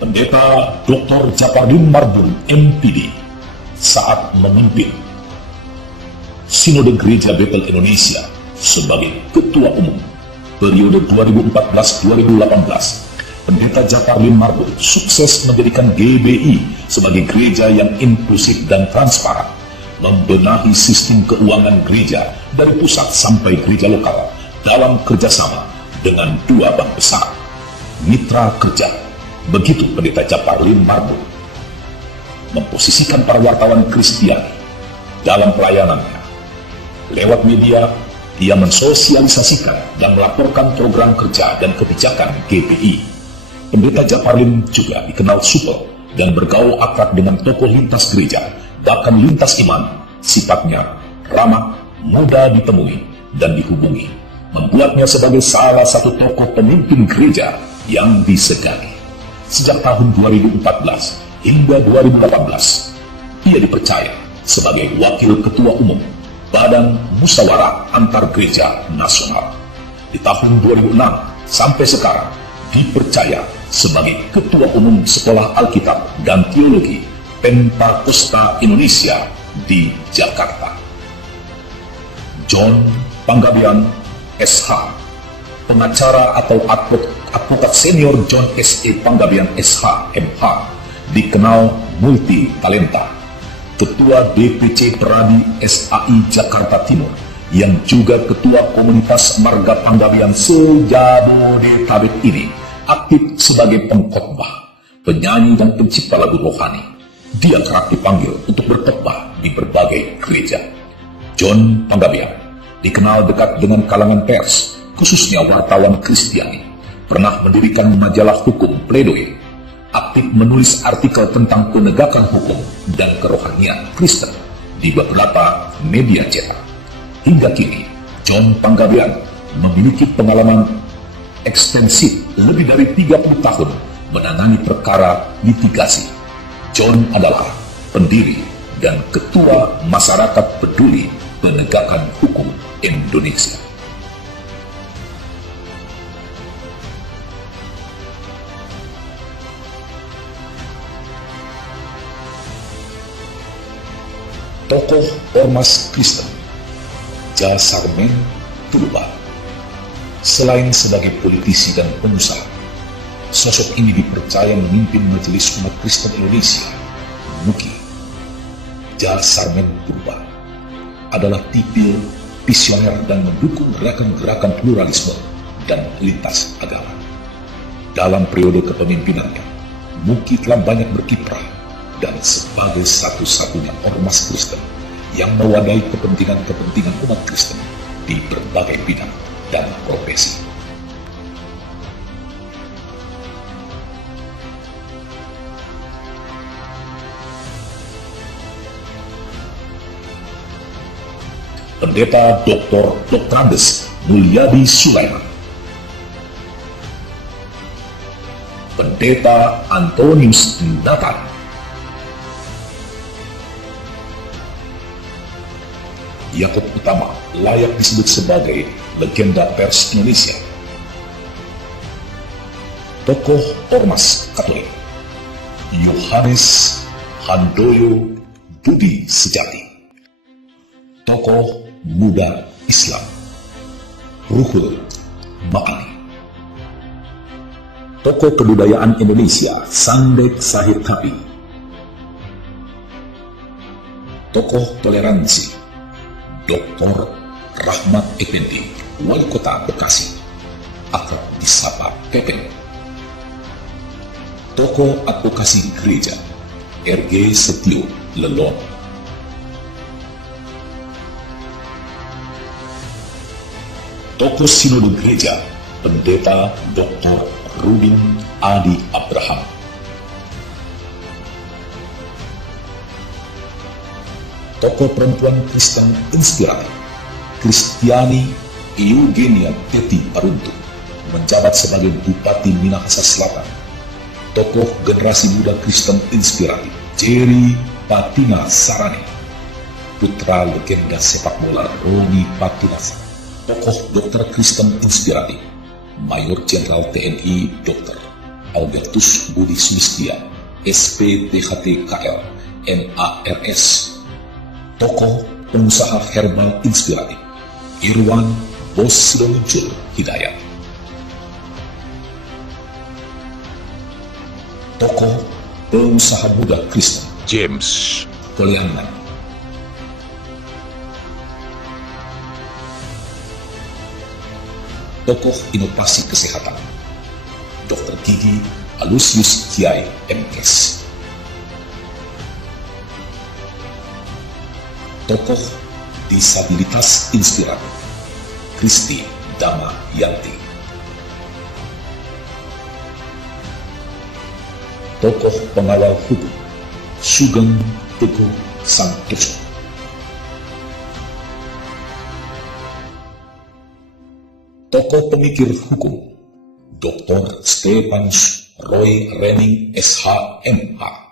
Pendeta Dr. Japardin Marbun MPD saat memimpin Sinode Gereja Bethel Indonesia sebagai Ketua Umum periode 2014-2018, Pendeta Japardin Marbun sukses menjadikan GBI sebagai gereja yang inklusif dan transparan, membenahi sistem keuangan gereja dari pusat sampai gereja lokal dalam kerjasama dengan dua bank besar, mitra kerja. Begitu Pendeta Japardin Marbun memposisikan para wartawan Kristiani dalam pelayanannya. Lewat media, ia mensosialisasikan dan melaporkan program kerja dan kebijakan GBI. Pendeta Japardin juga dikenal supel dan bergaul akrab dengan tokoh lintas gereja, bahkan lintas iman. Sifatnya ramah, mudah ditemui dan dihubungi, membuatnya sebagai salah satu tokoh pemimpin gereja yang disegani. Sejak tahun 2014 hingga 2018, ia dipercaya sebagai Wakil Ketua Umum Badan Musyawarah Antar Gereja Nasional. Di tahun 2006 sampai sekarang, dipercaya sebagai Ketua Umum Sekolah Alkitab dan Teologi Pentakosta Indonesia di Jakarta. John Panggabean SH, pengacara atau advokat senior John S.E. Panggabean SH, MH, dikenal multi talenta, Ketua DPC Peradi SAI Jakarta Timur, yang juga Ketua Komunitas Marga Panggabean se-Jabodetabek ini, aktif sebagai pengkhotbah, penyanyi dan pencipta lagu rohani. Dia kerap dipanggil untuk berkhotbah di berbagai gereja. John Panggabean dikenal dekat dengan kalangan pers, khususnya wartawan Kristiani, pernah mendirikan majalah hukum Pledoi, aktif menulis artikel tentang penegakan hukum dan kerohanian Kristen di beberapa media cetak. Hingga kini, John Panggabean memiliki pengalaman ekstensif lebih dari 30 tahun menangani perkara litigasi. John adalah pendiri dan Ketua Masyarakat Peduli Penegakan Hukum Indonesia. Tokoh Ormas Kristen Jas Sarmen Purba. Selain sebagai politisi dan pengusaha, sosok ini dipercaya memimpin Majelis Umat Kristen Indonesia, MUKI. Jas Sarmen Purba adalah tipe visioner dan mendukung gerakan-gerakan pluralisme dan lintas agama. Dalam periode kepemimpinannya, MUKI telah banyak berkiprah dan sebagai satu-satunya ormas Kristen yang mewadahi kepentingan-kepentingan umat Kristen di berbagai bidang dan profesi. Pendeta Dr. Andes Mulyadi Sulaiman, Pendeta Antonius Nathan, Yakob Utama layak disebut sebagai legenda pers Indonesia. Tokoh Ormas Katolik Yohanes Handoyo Budi Sejati. Tokoh muda Islam Ruhul Makani. Tokoh kebudayaan Indonesia Sandek Sahir Kapi. Tokoh toleransi Dr. Rahmat Effendi, Wali Kota Bekasi, akrab disapa Pepeng. Tokoh advokasi gereja RG Setio Lelon. Tokoh Sinode Gereja Pendeta Dr. Rudin Adi Abraham. Tokoh perempuan Kristen inspiratif Kristiani Eugenia Teti Paruntu, menjabat sebagai Bupati Minahasa Selatan. Tokoh generasi muda Kristen inspiratif Jerry Patina Sarani, putra legenda sepak bola Roni Patinasa. Tokoh dokter Kristen inspiratif Mayor Jenderal TNI Dr. Albertus Budi Sulistia, SPTHTKL, MARS. Tokoh pengusaha herbal inspiratif, Irwan Bos Sidomuncul Hidayat. Tokoh pengusaha muda Kristen, James Polianan. Tokoh inovasi kesehatan, Dr. Gigi Alusius Kiai MKes. Tokoh disabilitas inspiratif, Kristi Dama Yanti. Tokoh pengawal hukum, Sugeng Teguh Santoso. Tokoh pemikir hukum, Dr. Stefanus Roy Rening SH MH.